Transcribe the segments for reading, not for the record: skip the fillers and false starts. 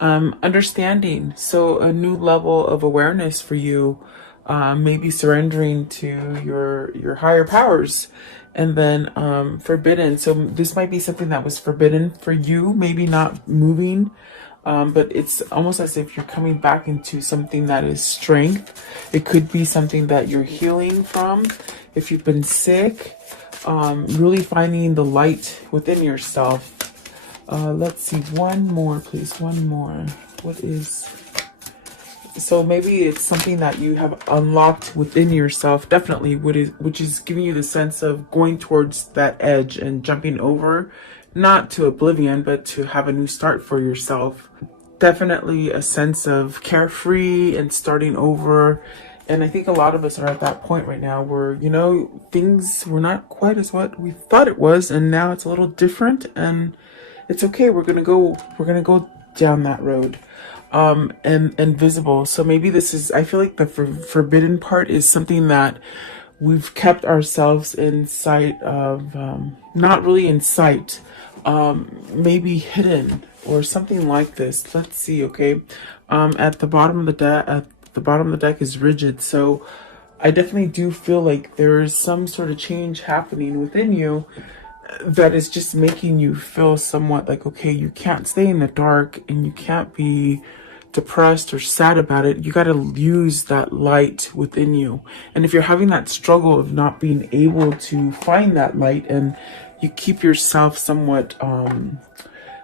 Understanding. So a new level of awareness for you, maybe surrendering to your higher powers. And then forbidden. So this might be something that was forbidden for you, maybe not moving, but it's almost as if you're coming back into something that is strength. It could be something that you're healing from. If you've been sick, really finding the light within yourself. Let's see, one more, please. One more. What is... So maybe it's something that you have unlocked within yourself, definitely, which is giving you the sense of going towards that edge and jumping over, not to oblivion, but to have a new start for yourself. Definitely a sense of carefree and starting over. And I think a lot of us are at that point right now where, you know, things were not quite as what we thought it was, and now it's a little different, and it's okay. We're gonna go down that road. And visible. So maybe this is, I feel like the forbidden part is something that we've kept ourselves in sight of, not really in sight, maybe hidden or something like this. Let's see. Okay. At the bottom of the deck is rigid. So I definitely do feel like there is some sort of change happening within you that is just making you feel somewhat like, okay, you can't stay in the dark and you can't be depressed or sad about it. You got to use that light within you. And if you're having that struggle of not being able to find that light, and you keep yourself somewhat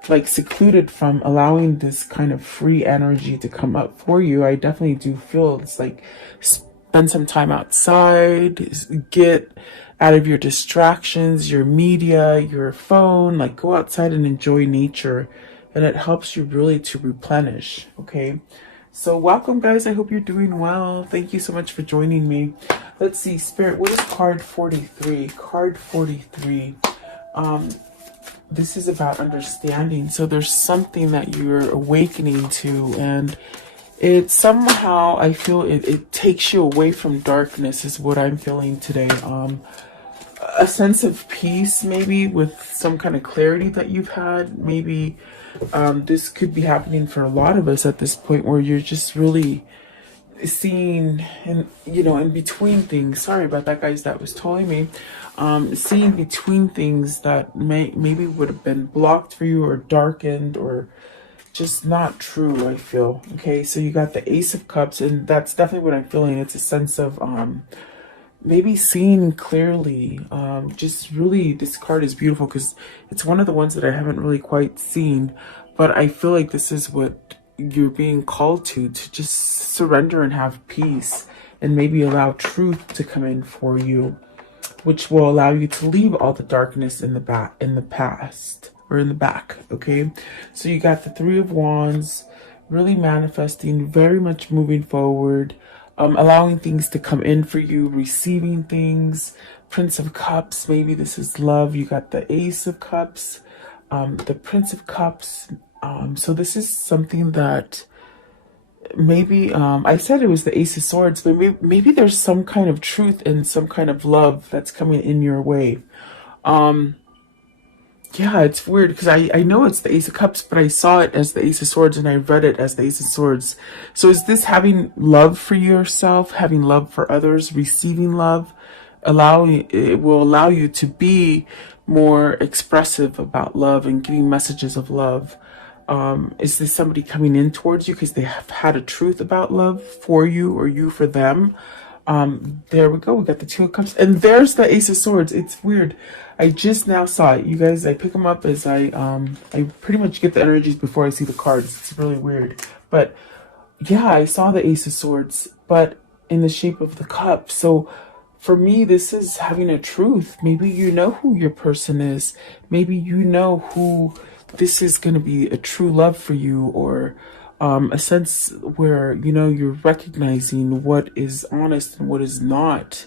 like secluded from allowing this kind of free energy to come up for you, I definitely do feel it's like spend some time outside, get out of your distractions, your media, your phone, like go outside and enjoy nature. And it helps you really to replenish. Okay. So welcome, guys. I hope you're doing well. Thank you so much for joining me. Let's see, Spirit, what is card 43? Card 43. This is about understanding. So there's something that you're awakening to, and it somehow, I feel it takes you away from darkness is what I'm feeling today. A sense of peace, maybe, with some kind of clarity that you've had. Maybe this could be happening for a lot of us at this point, where you're just really seeing, and you know, in between things. Sorry about that, guys. That was totally me. Seeing between things that maybe would have been blocked for you or darkened or just not true, I feel. Okay, so you got the Ace of Cups, and that's definitely what I'm feeling. It's a sense of maybe seeing clearly. Just really, this card is beautiful because it's one of the ones that I haven't really quite seen, but I feel like this is what you're being called to just surrender and have peace, and maybe allow truth to come in for you, which will allow you to leave all the darkness in the past, or in the back. Okay, so you got the Three of Wands, really manifesting, very much moving forward, allowing things to come in for you, receiving things. Prince of Cups, maybe this is love. You got the Ace of Cups, the Prince of Cups. So this is something that maybe, I said it was the Ace of Swords, but maybe there's some kind of truth and some kind of love that's coming in your way. Yeah, it's weird because I know it's the Ace of Cups, but I saw it as the Ace of Swords and I read it as the Ace of Swords. So is this having love for yourself, having love for others, receiving love? It will allow you to be more expressive about love and giving messages of love. Is this somebody coming in towards you because they have had a truth about love for you, or you for them? There we go. We got the Two of Cups, and there's the Ace of Swords. It's weird. I just now saw it. You guys, I pick them up as I pretty much get the energies before I see the cards. It's really weird. But yeah, I saw the Ace of Swords, but in the shape of the cup. So for me, this is having a truth. Maybe you know who your person is. Maybe you know who this is going to be a true love for you, or a sense where, you know, you're recognizing what is honest and what is not.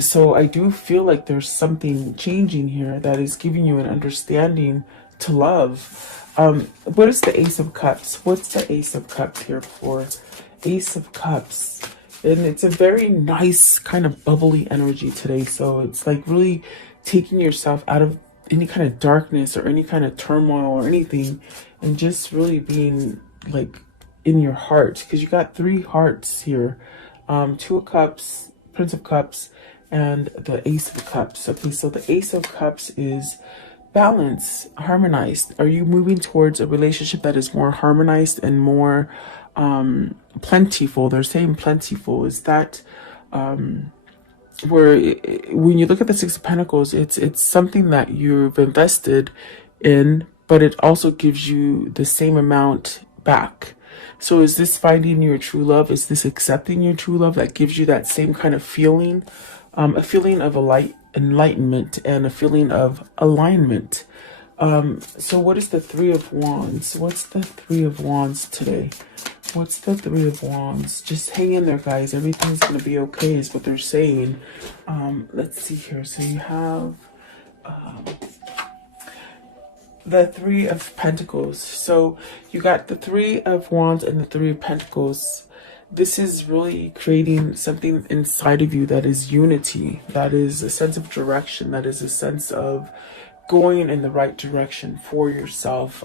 So I do feel like there's something changing here that is giving you an understanding to love. What is the Ace of Cups? What's the Ace of Cups here for? Ace of Cups. And it's a very nice kind of bubbly energy today. So it's like really taking yourself out of any kind of darkness or any kind of turmoil or anything, and just really being like in your heart, because you got 3 hearts here. 2 of Cups, Prince of Cups, and the Ace of Cups. Okay, so the Ace of Cups is balance, harmonized. Are you moving towards a relationship that is more harmonized and more plentiful? They're saying plentiful. Is that where when you look at the Six of Pentacles, it's something that you've invested in, but it also gives you the same amount back. So is this finding your true love? Is this accepting your true love that gives you that same kind of feeling? A feeling of enlightenment and a feeling of alignment. So what is the Three of Wands? What's the Three of Wands today? What's the Three of Wands? Just hang in there, guys. Everything's going to be okay is what they're saying. Let's see here. So you have the Three of Pentacles. So you got the Three of Wands and the Three of Pentacles. This is really creating something inside of you that is unity, that is a sense of direction, that is a sense of going in the right direction for yourself.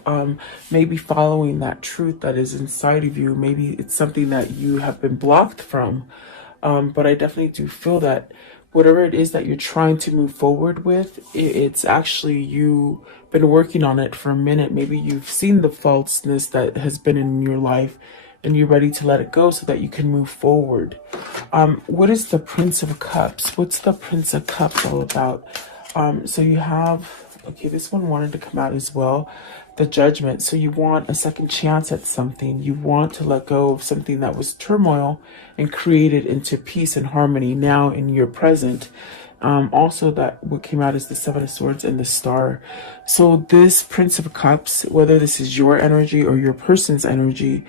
Maybe following that truth that is inside of you. Maybe it's something that you have been blocked from. But I definitely do feel that whatever it is that you're trying to move forward with, it's actually you been working on it for a minute. Maybe you've seen the falseness that has been in your life and you're ready to let it go so that you can move forward. What is the Prince of Cups? What's the Prince of Cups all about? So you have, okay, this one wanted to come out as well, the Judgment. So you want a second chance at something. You want to let go of something that was turmoil and create it into peace and harmony now in your present. Also, that what came out is the Seven of Swords and the Star. So this Prince of Cups, whether this is your energy or your person's energy,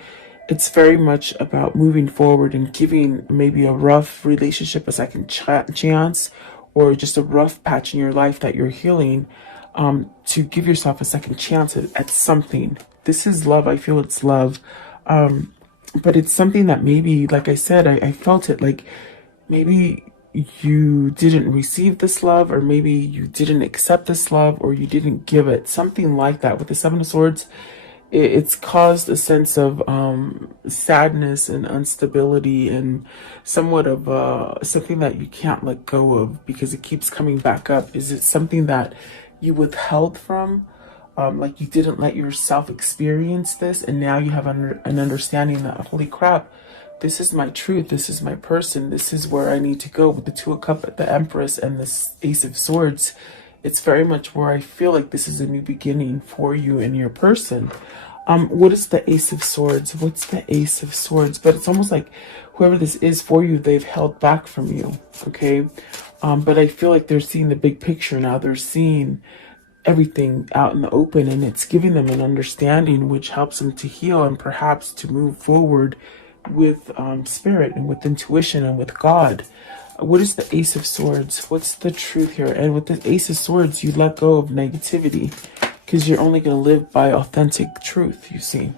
it's very much about moving forward and giving maybe a rough relationship a second chance, or just a rough patch in your life that you're healing, to give yourself a second chance at something. This is love. I feel it's love. But it's something that maybe, like I said, I felt it like maybe you didn't receive this love, or maybe you didn't accept this love, or you didn't give it. Something like that. With the Seven of Swords, it's caused a sense of sadness and instability and somewhat of something that you can't let go of because it keeps coming back up. Is it something that you withheld from? Like you didn't let yourself experience this, and now you have an understanding that, holy crap, this is my truth, this is my person, this is where I need to go. With the Two of Cups, the Empress, and the Ace of Swords, it's very much where I feel like this is a new beginning for you and your person. What is the Ace of Swords? What's the Ace of Swords? But it's almost like whoever this is for you, they've held back from you, okay? But I feel like they're seeing the big picture now. They're seeing everything out in the open, and it's giving them an understanding which helps them to heal and perhaps to move forward with spirit and with intuition and with God. What is the Ace of Swords? What's the truth here? And with the Ace of Swords, you let go of negativity because you're only going to live by authentic truth, you see.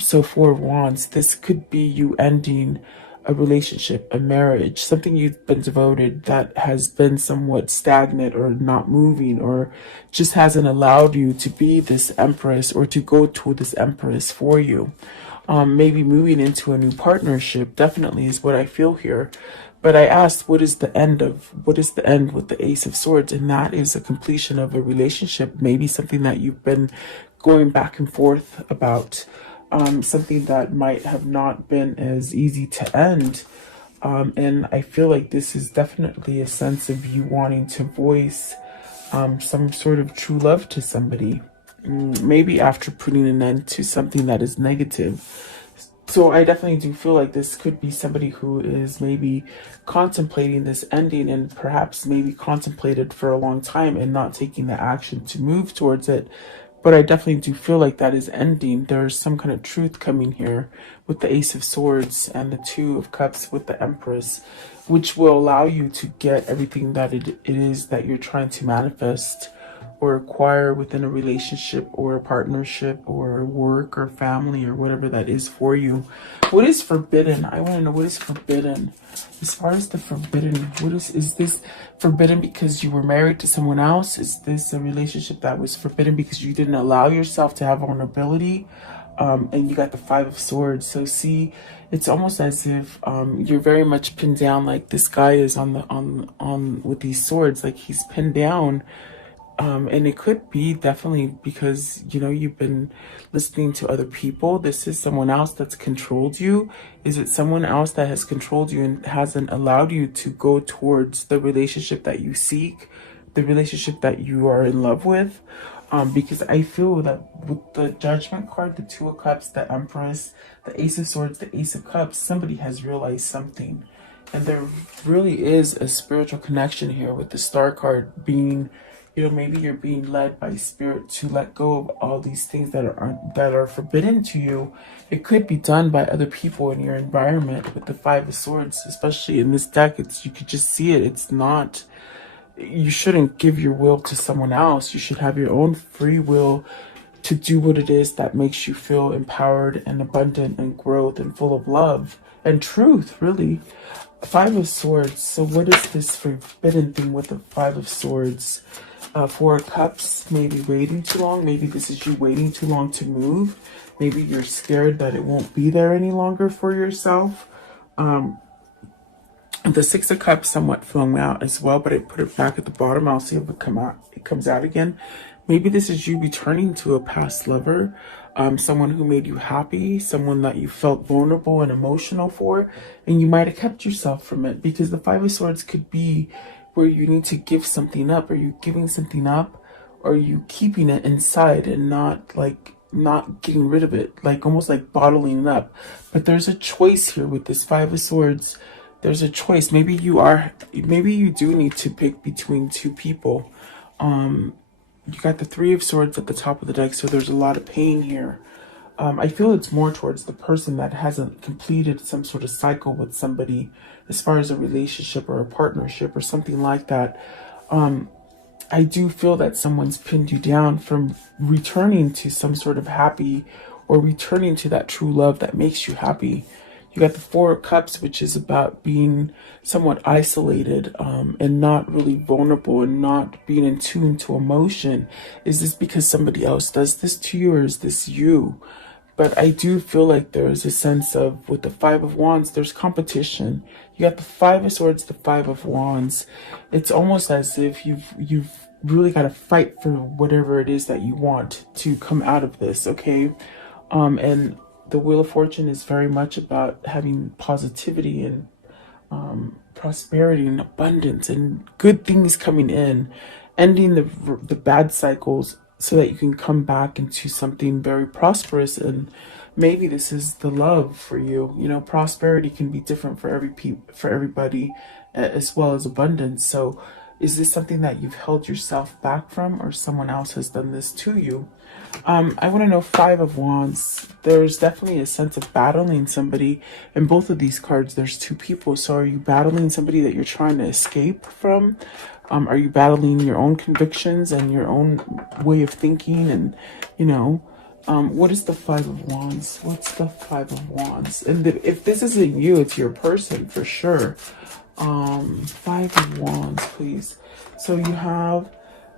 So Four of Wands, this could be you ending a relationship, a marriage, something you've been devoted that has been somewhat stagnant or not moving, or just hasn't allowed you to be this Empress or to go to this Empress for you. Maybe moving into a new partnership definitely is what I feel here. But I asked, what is the end with the Ace of Swords? And that is a completion of a relationship, maybe something that you've been going back and forth about, something that might have not been as easy to end. And I feel like this is definitely a sense of you wanting to voice some sort of true love to somebody, maybe after putting an end to something that is negative. So I definitely do feel like this could be somebody who is maybe contemplating this ending, and perhaps maybe contemplated for a long time and not taking the action to move towards it. But I definitely do feel like that is ending. There's some kind of truth coming here with the Ace of Swords and the Two of Cups with the Empress, which will allow you to get everything that it is that you're trying to manifest or acquire within a relationship or a partnership or work or family or whatever that is for you. What is forbidden? I want to know what is forbidden. As far as the forbidden, what is this forbidden because you were married to someone else? Is this a relationship that was forbidden because you didn't allow yourself to have vulnerability? And you got the Five of Swords. So see, it's almost as if you're very much pinned down, like this guy is on with these swords, like he's pinned down. And it could be definitely because, you know, you've been listening to other people. This is someone else that's controlled you. Is it someone else that has controlled you and hasn't allowed you to go towards the relationship that you seek, the relationship that you are in love with? Because I feel that with the Judgment card, the Two of Cups, the Empress, the Ace of Swords, the Ace of Cups, somebody has realized something. And there really is a spiritual connection here with the Star card being, you know, maybe you're being led by spirit to let go of all these things that are forbidden to you. It could be done by other people in your environment with the Five of Swords, especially in this deck. You could just see it. It's not, you shouldn't give your will to someone else. You should have your own free will to do what it is that makes you feel empowered and abundant and growth and full of love and truth, really. Five of Swords. So what is this forbidden thing with the Five of Swords? Four of Cups, maybe waiting too long. Maybe this is you waiting too long to move. Maybe you're scared that it won't be there any longer for yourself. The Six of Cups somewhat flung out as well, but I put it back at the bottom. I'll see if it comes out again. Maybe this is you returning to a past lover, someone who made you happy, someone that you felt vulnerable and emotional for, and you might have kept yourself from it, because the Five of Swords could be where you need to give something up. Are you giving something up? Or are you keeping it inside and not getting rid of it, like almost like bottling it up? But there's a choice here with this Five of Swords. There's a choice. Maybe you do need to pick between two people. You got the Three of Swords at the top of the deck, so there's a lot of pain here. I feel it's more towards the person that hasn't completed some sort of cycle with somebody as far as a relationship or a partnership or something like that. I do feel that someone's pinned you down from returning to some sort of happy, or returning to that true love that makes you happy. You got the Four of Cups, which is about being somewhat isolated and not really vulnerable and not being in tune to emotion. Is this because somebody else does this to you, or is this you? But I do feel like there is a sense of, with the Five of Wands, there's competition. You got the Five of Swords, the Five of Wands. It's almost as if you've really got to fight for whatever it is that you want to come out of this, okay? And the Wheel of Fortune is very much about having positivity and prosperity and abundance and good things coming in, ending the bad cycles so that you can come back into something very prosperous. And maybe this is the love for you. You know, prosperity can be different for everybody, as well as abundance. So is this something that you've held yourself back from, or someone else has done this to you? I want to know Five of Wands. There's definitely a sense of battling somebody. In both of these cards, there's two people. So are you battling somebody that you're trying to escape from? Are you battling your own convictions and your own way of thinking? And, you know, what is the Five of Wands? What's the Five of Wands? And if this isn't you, it's your person for sure. Five of Wands, please. So you have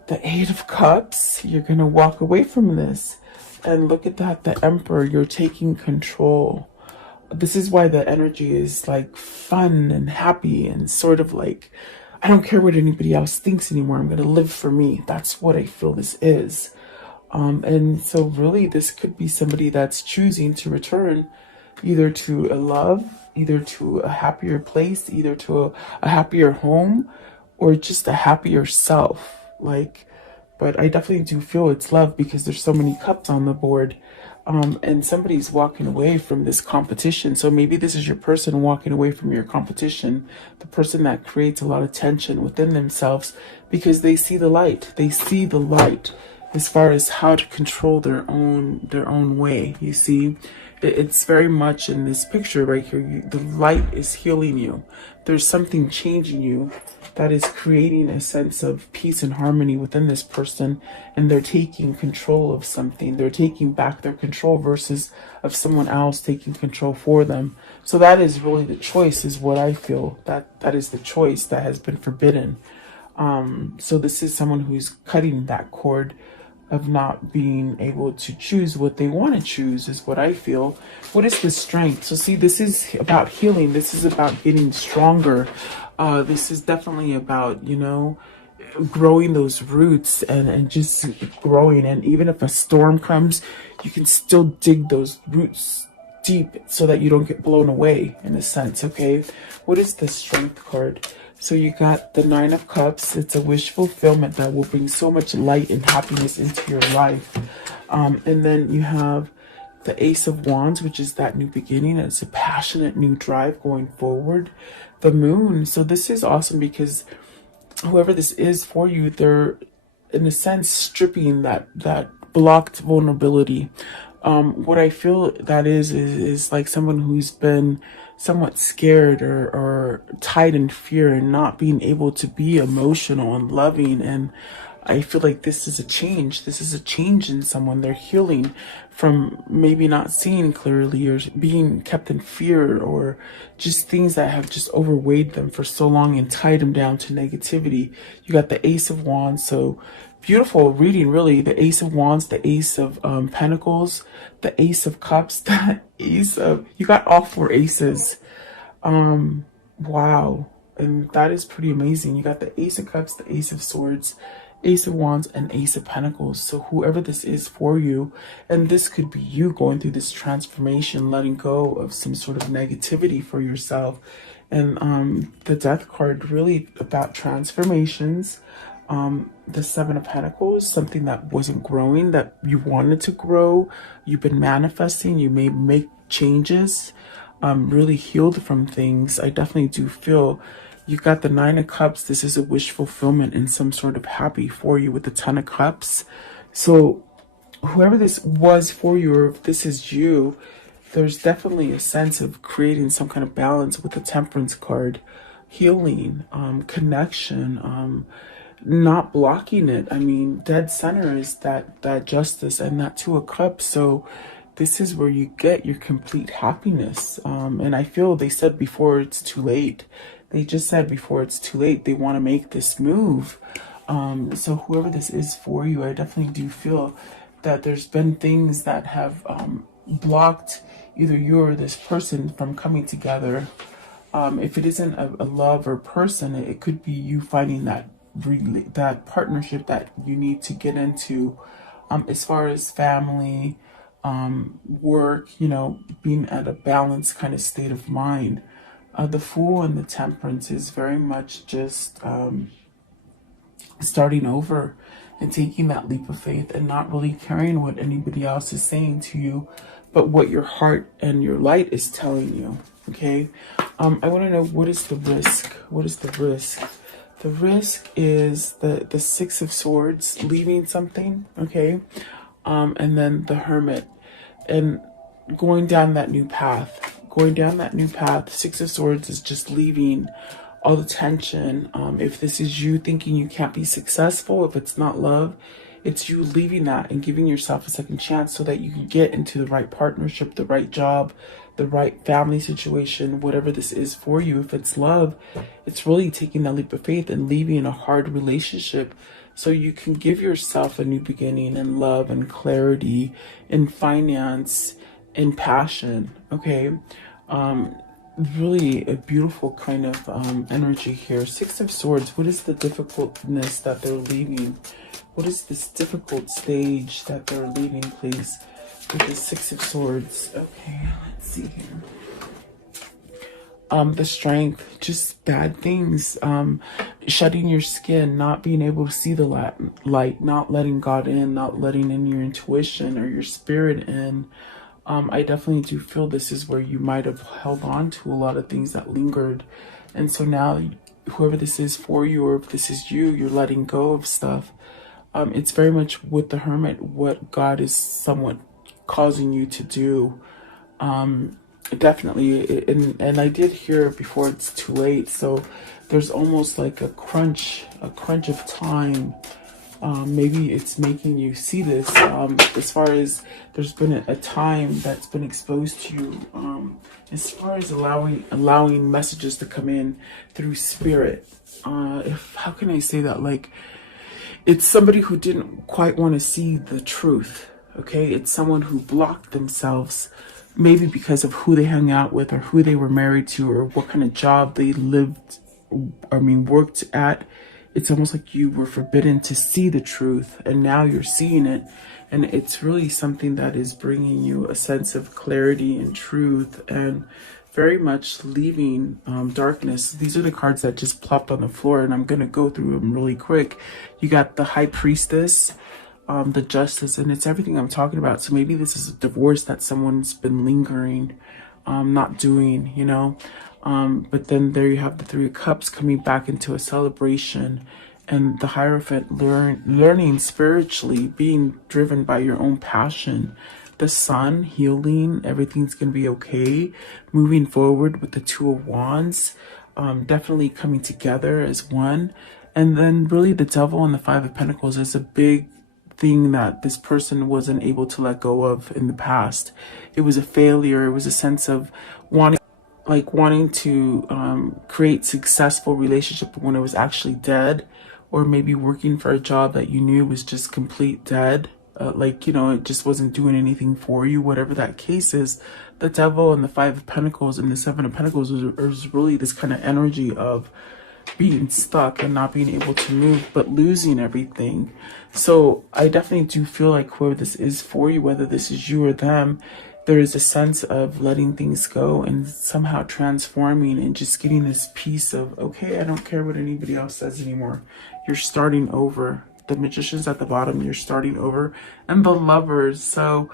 the Eight of Cups. You're going to walk away from this. And look at that, the Emperor. You're taking control. This is why the energy is like fun and happy and sort of like, I don't care what anybody else thinks anymore. I'm going to live for me. That's what I feel this is. And so really this could be somebody that's choosing to return either to a love, either to a happier place, either to a happier home, or just a happier self. But I definitely do feel it's love, because there's so many cups on the board. And somebody's walking away from this competition. So maybe this is your person walking away from your competition, the person that creates a lot of tension within themselves, because they see the light. They see the light as far as how to control their own way. You see, it's very much in this picture right here. The light is healing you. There's something changing you. that is creating a sense of peace and harmony within this person, and they're taking control of something. They're taking back their control versus of someone else taking control for them. So that is really the choice, is what I feel. That is the choice that has been forbidden. So this is someone who's cutting that cord of not being able to choose what they want to choose, is what I feel. What is the strength? So see, this is about healing. This is about getting stronger. This is definitely about, you know, growing those roots and just growing. And even if a storm comes, you can still dig those roots deep so that you don't get blown away, in a sense. Okay, what is the strength card? So you got the Nine of Cups. It's a wish fulfillment that will bring so much light and happiness into your life. And then you have the Ace of Wands, which is that new beginning. It's a passionate new drive going forward. The Moon. So this is awesome because whoever this is for you, they're in a sense stripping that blocked vulnerability. What I feel that is like someone who's been somewhat scared or tied in fear and not being able to be emotional and loving. And I feel like this is a change. This is a change in someone. They're healing from maybe not seeing clearly or being kept in fear or just things that have just overweighed them for so long and tied them down to negativity. You got the Ace of Wands. So beautiful reading, really. The Ace of Wands, the Ace of Pentacles, the Ace of Cups, the Ace of... You got all four aces. Wow. And that is pretty amazing. You got the Ace of Cups, the Ace of Swords, Ace of Wands, and Ace of Pentacles. So whoever this is for you, and this could be you going through this transformation, letting go of some sort of negativity for yourself. And the Death card, really about transformations. The Seven of Pentacles, something that wasn't growing, that you wanted to grow. You've been manifesting. You may make changes. Really healed from things. I definitely do feel you got the Nine of Cups. This is a wish fulfillment and some sort of happy for you with the Ten of Cups. So whoever this was for you, or if this is you, there's definitely a sense of creating some kind of balance with the Temperance card. Healing, connection, not blocking it. I mean, dead center is that justice and that Two of Cups. So this is where you get your complete happiness. And I feel they said before it's too late. They just said before it's too late, they want to make this move. So whoever this is for you, I definitely do feel that there's been things that have blocked either you or this person from coming together. If it isn't a love or person, it could be you finding that partnership that you need to get into, as far as family, work, you know, being at a balanced kind of state of mind. The Fool and the Temperance is very much just starting over and taking that leap of faith and not really caring what anybody else is saying to you, but what your heart and your light is telling you. Okay. I want to know, what is the risk? What is the risk? The risk is the Six of Swords, leaving something. Okay. And then the Hermit, and going down that new path. Going down that new path. Six of Swords is just leaving all the tension. If this is you thinking you can't be successful, if it's not love, it's you leaving that and giving yourself a second chance so that you can get into the right partnership, the right job, the right family situation, whatever this is for you. If it's love, it's really taking that leap of faith and leaving a hard relationship so you can give yourself a new beginning in love and clarity, in finance, in passion. Okay. Really a beautiful kind of energy here. Six of Swords. What is the difficultness that they're leaving? What is this difficult stage that they're leaving, please? With the Six of Swords. Okay, let's see here. The Strength, just bad things, shutting your skin, not being able to see the light, not letting God in, not letting in your intuition or your spirit in. I definitely do feel this is where you might have held on to a lot of things that lingered. And so now, whoever this is for you, or if this is you, you're letting go of stuff. It's very much with the Hermit, what God is somewhat causing you to do. Definitely, and I did hear before it's too late. So there's almost like a crunch of time. Maybe it's making you see this. As far as there's been a time that's been exposed to you. As far as allowing messages to come in through spirit. If how can I say that? Like, it's somebody who didn't quite want to see the truth. Okay, it's someone who blocked themselves, maybe because of who they hung out with or who they were married to or what kind of job they worked at. It's almost like you were forbidden to see the truth, and now you're seeing it. And it's really something that is bringing you a sense of clarity and truth, and very much leaving darkness. These are the cards that just plopped on the floor, and I'm going to go through them really quick. You got the High Priestess, the Justice, and it's everything I'm talking about. So maybe this is a divorce that someone's been lingering, not doing, you know. But then there you have the Three of Cups coming back into a celebration, and the Hierophant learning spiritually, being driven by your own passion. The Sun, healing, everything's going to be okay. Moving forward with the Two of Wands, definitely coming together as one. And then really the Devil and the Five of Pentacles is a big thing that this person wasn't able to let go of in the past. It was a failure. It was a sense of wanting to create successful relationship when it was actually dead, or maybe working for a job that you knew was just complete dead. Like, you know, it just wasn't doing anything for you, whatever that case is. The Devil and the Five of Pentacles and the Seven of Pentacles is really this kind of energy of being stuck and not being able to move, but losing everything. So I definitely do feel like whoever this is for you, whether this is you or them, there is a sense of letting things go and somehow transforming and just getting this piece of, okay, I don't care what anybody else says anymore. You're starting over. The Magician's at the bottom, you're starting over. And the Lovers. So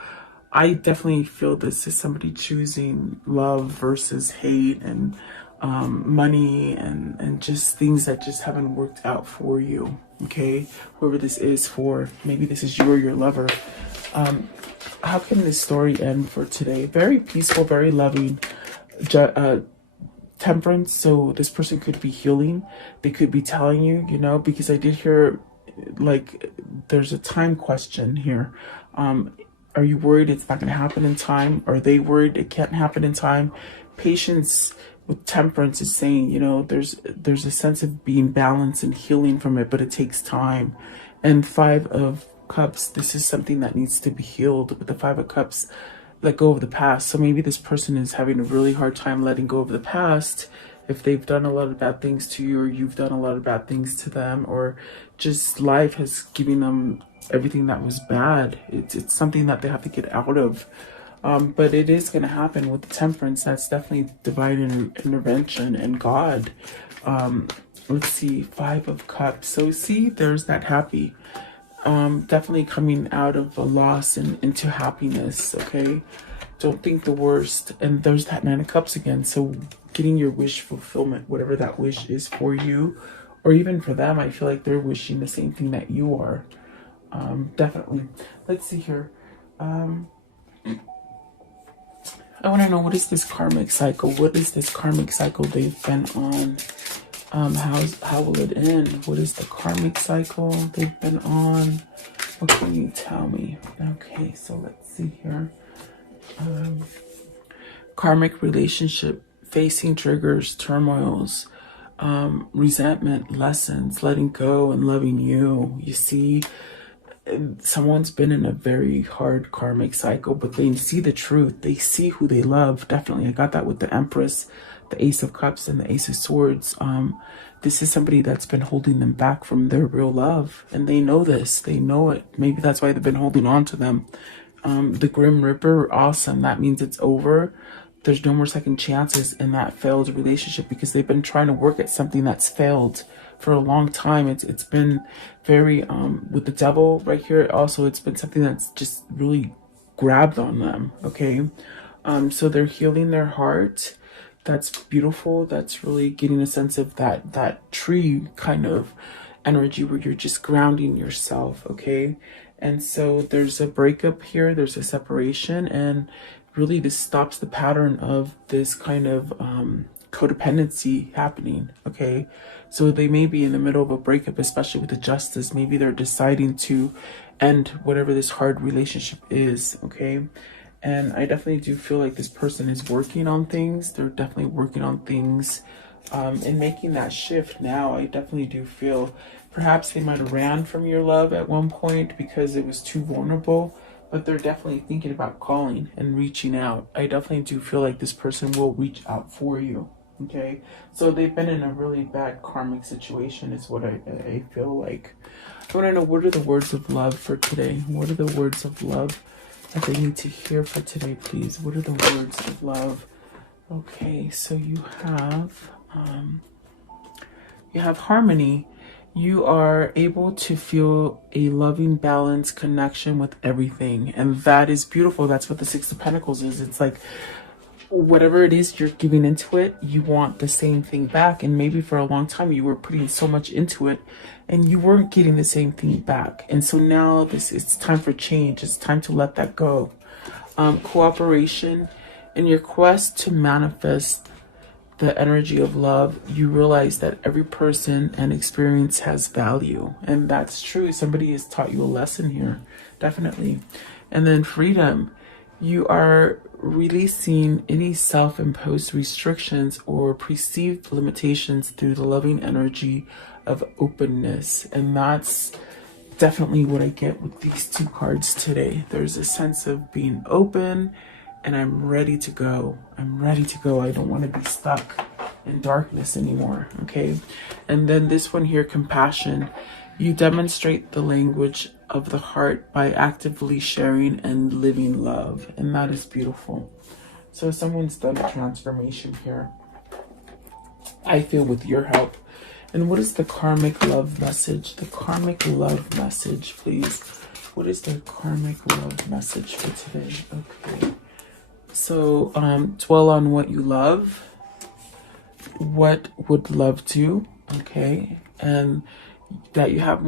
I definitely feel this is somebody choosing love versus hate, and money, and just things that just haven't worked out for you. Okay, whoever this is for, maybe this is you or your lover. How can this story end for today? Very peaceful, very loving. Temperance. So this person could be healing. They could be telling you, you know, because I did hear like there's a time question here. Are you worried it's not going to happen in time? Are they worried it can't happen in time? Patience with Temperance is saying, you know, there's a sense of being balanced and healing from it, but it takes time. And Five of Cups, this is something that needs to be healed. With the Five of Cups, let go of the past. So maybe this person is having a really hard time letting go of the past, if they've done a lot of bad things to you, or you've done a lot of bad things to them, or just life has given them everything that was bad. It's something that they have to get out of. But it is going to happen with the Temperance. That's definitely divine intervention and God. Let's see, Five of Cups. So see, there's that happy. Definitely coming out of a loss and into happiness, okay? Don't think the worst. And there's that Nine of Cups again. So getting your wish fulfillment, whatever that wish is for you, or even for them, I feel like they're wishing the same thing that you are. Definitely. Let's see here. I want to know, what is this karmic cycle? What is this karmic cycle they've been on? How will it end? What is the karmic cycle they've been on? What can you tell me? Okay, so let's see here. Karmic relationship, facing triggers, turmoils, resentment, lessons, letting go and loving you. You see, someone's been in a very hard karmic cycle, but they see the truth. They see who they love. Definitely. I got that with the Empress, the Ace of Cups, and the Ace of Swords. This is somebody that's been holding them back from their real love, and they know this. They know it. Maybe that's why they've been holding on to them. The Grim Reaper, awesome. That means it's over. There's no more second chances in that failed relationship, because they've been trying to work at something that's failed for a long time. It's been very with the Devil right here. Also, it's been something that's just really grabbed on them. Okay, so they're healing their heart. That's beautiful. That's really getting a sense of that tree kind of energy where you're just grounding yourself. Okay, And so there's a breakup here, there's a separation, and really this stops the pattern of this kind of codependency happening. Okay, so they may be in the middle of a breakup, especially with the justice. Maybe they're deciding to end whatever this hard relationship is. Okay, and I definitely do feel like this person is working on things. They're definitely working on things and making that shift now. I definitely do feel perhaps they might have ran from your love at one point because it was too vulnerable, but they're definitely thinking about calling and reaching out. I definitely do feel like this person will reach out for you. Okay, so they've been in a really bad karmic situation is what I feel like. I want to know, what are the words of love for today? What are the words of love that they need to hear for today, please? What are the words of love? Okay, so you have harmony. You are able to feel a loving, balanced connection with everything, and that is beautiful. That's what the Six of Pentacles is. It's like whatever it is you're giving into it, you want the same thing back. And maybe for a long time you were putting so much into it and you weren't getting the same thing back. And so now it's time for change. It's time to let that go. Cooperation. In your quest to manifest the energy of love, you realize that every person and experience has value. And that's true. Somebody has taught you a lesson here. Definitely. And then freedom. You are releasing any self-imposed restrictions or perceived limitations through the loving energy of openness. And that's definitely what I get with these two cards today. There's a sense of being open, and I'm ready to go. I'm ready to go. I don't want to be stuck in darkness anymore. Okay. And then this one here, compassion. You demonstrate the language of the heart by actively sharing and living love. And that is beautiful. So someone's done a transformation here, I feel, with your help. And what is the karmic love message? The karmic love message, please. What is the karmic love message for today? Okay. So dwell on what you love. What would love do? Okay. And that you have